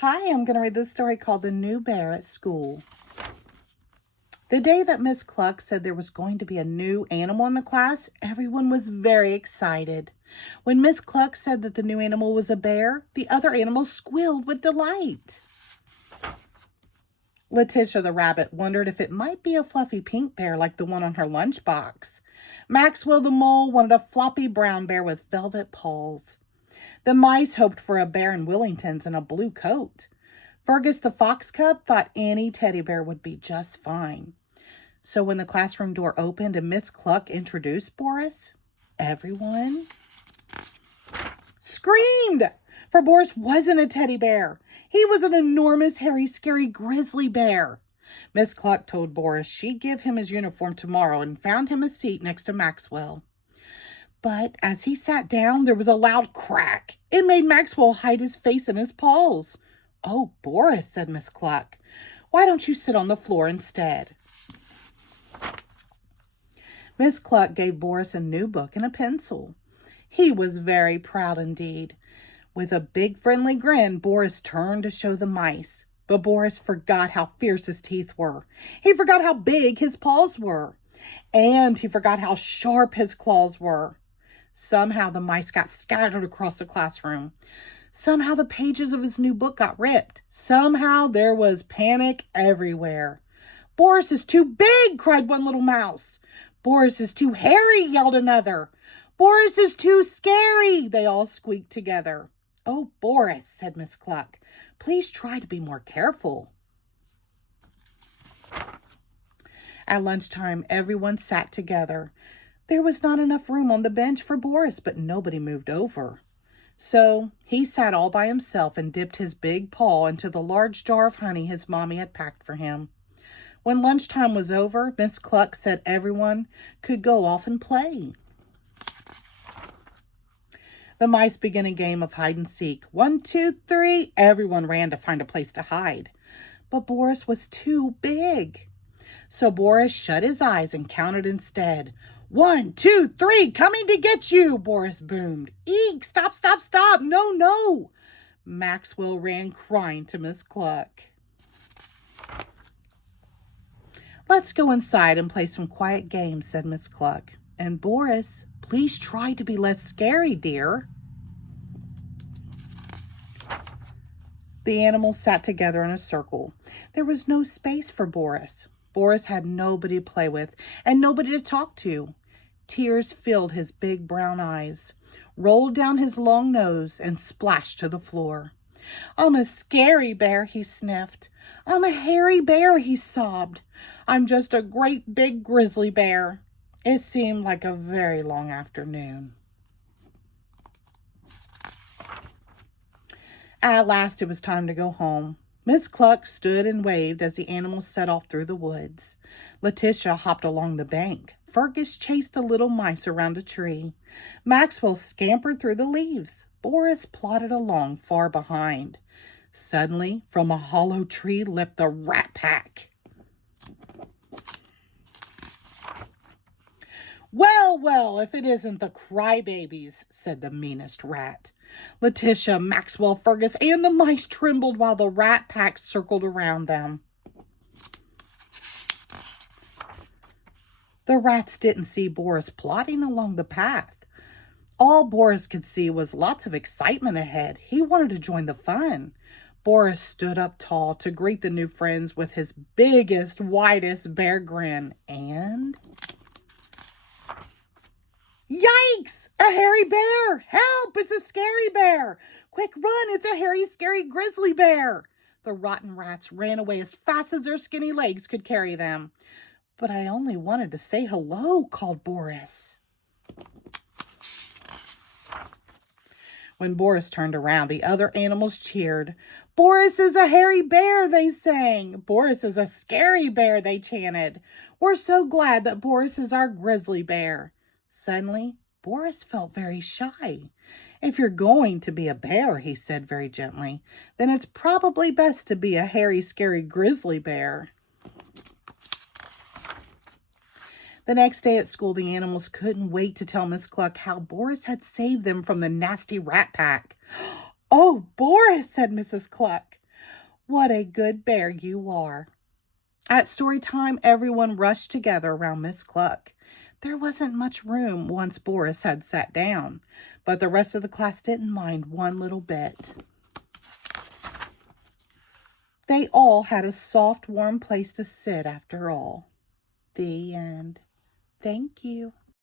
Hi, I'm going to read this story called The New Bear at School. The day that Miss Cluck said there was going to be a new animal in the class, everyone was very excited. When Miss Cluck said that the new animal was a bear, the other animals squealed with delight. Letitia the rabbit wondered if it might be a fluffy pink bear like the one on her lunchbox. Maxwell the mole wanted a floppy brown bear with velvet paws. The mice hoped for a bear in Wellingtons and a blue coat. Fergus the fox cub thought any teddy bear would be just fine. So when the classroom door opened and Miss Cluck introduced Boris, everyone screamed, for Boris wasn't a teddy bear. He was an enormous, hairy, scary grizzly bear. Miss Cluck told Boris she'd give him his uniform tomorrow and found him a seat next to Maxwell. But as he sat down, there was a loud crack. It made Maxwell hide his face in his paws. "Oh, Boris," said Miss Cluck, "why don't you sit on the floor instead?" Miss Cluck gave Boris a new book and a pencil. He was very proud indeed. With a big friendly grin, Boris turned to show the mice. But Boris forgot how fierce his teeth were. He forgot how big his paws were. And he forgot how sharp his claws were. Somehow the mice got scattered across the classroom. Somehow the pages of his new book got ripped. Somehow there was panic everywhere. "Boris is too big," cried one little mouse. "Boris is too hairy," yelled another. "Boris is too scary," they all squeaked together. "Oh, Boris," said Miss Cluck, "please try to be more careful." At lunchtime, everyone sat together. There was not enough room on the bench for Boris, but nobody moved over. So he sat all by himself and dipped his big paw into the large jar of honey his mommy had packed for him. When lunchtime was over, Miss Cluck said everyone could go off and play. The mice began a game of hide and seek. 1, 2, 3. Everyone ran to find a place to hide. But Boris was too big. So Boris shut his eyes and counted instead. 1, 2, 3, coming to get you, Boris boomed. "Eek, stop, stop, stop. No, no." Maxwell ran crying to Miss Cluck. "Let's go inside and play some quiet games," said Miss Cluck. "And Boris, please try to be less scary, dear." The animals sat together in a circle. There was no space for Boris. Boris had nobody to play with and nobody to talk to. Tears filled his big brown eyes, rolled down his long nose, and splashed to the floor. "I'm a scary bear," he sniffed. "I'm a hairy bear," he sobbed. "I'm just a great big grizzly bear." It seemed like a very long afternoon. At last it was time to go home. Miss Cluck stood and waved as the animals set off through the woods. Letitia hopped along the bank. Fergus chased the little mice around a tree. Maxwell scampered through the leaves. Boris plodded along far behind. Suddenly, from a hollow tree leapt the rat pack. "Well, well, if it isn't the crybabies," said the meanest rat. Letitia, Maxwell, Fergus, and the mice trembled while the rat pack circled around them. The rats didn't see Boris plodding along the path. All Boris could see was lots of excitement ahead. He wanted to join the fun. Boris stood up tall to greet the new friends with his biggest, widest bear grin. And yikes! A hairy bear! Help! It's a scary bear! Quick, run! It's a hairy, scary grizzly bear! The rotten rats ran away as fast as their skinny legs could carry them. "But I only wanted to say hello," called Boris. When Boris turned around, the other animals cheered. "Boris is a hairy bear," they sang. "Boris is a scary bear," they chanted. "We're so glad that Boris is our grizzly bear." Suddenly, Boris felt very shy. "If you're going to be a bear," he said very gently, "then it's probably best to be a hairy, scary grizzly bear." The next day at school, the animals couldn't wait to tell Miss Cluck how Boris had saved them from the nasty rat pack. "Oh, Boris," said Mrs. Cluck, What a good bear you are." At story time, everyone rushed together around Miss Cluck. There wasn't much room once Boris had sat down, but the rest of the class didn't mind one little bit. They all had a soft, warm place to sit after all. The end. Thank you.